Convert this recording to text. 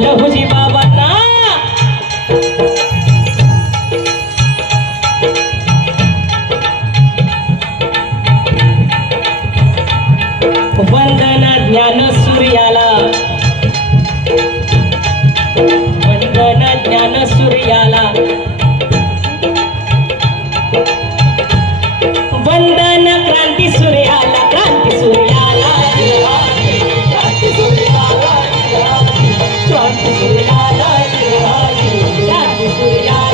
लहुजी बाबांना. वंदना ज्ञान सूर्याला. Hallelujah.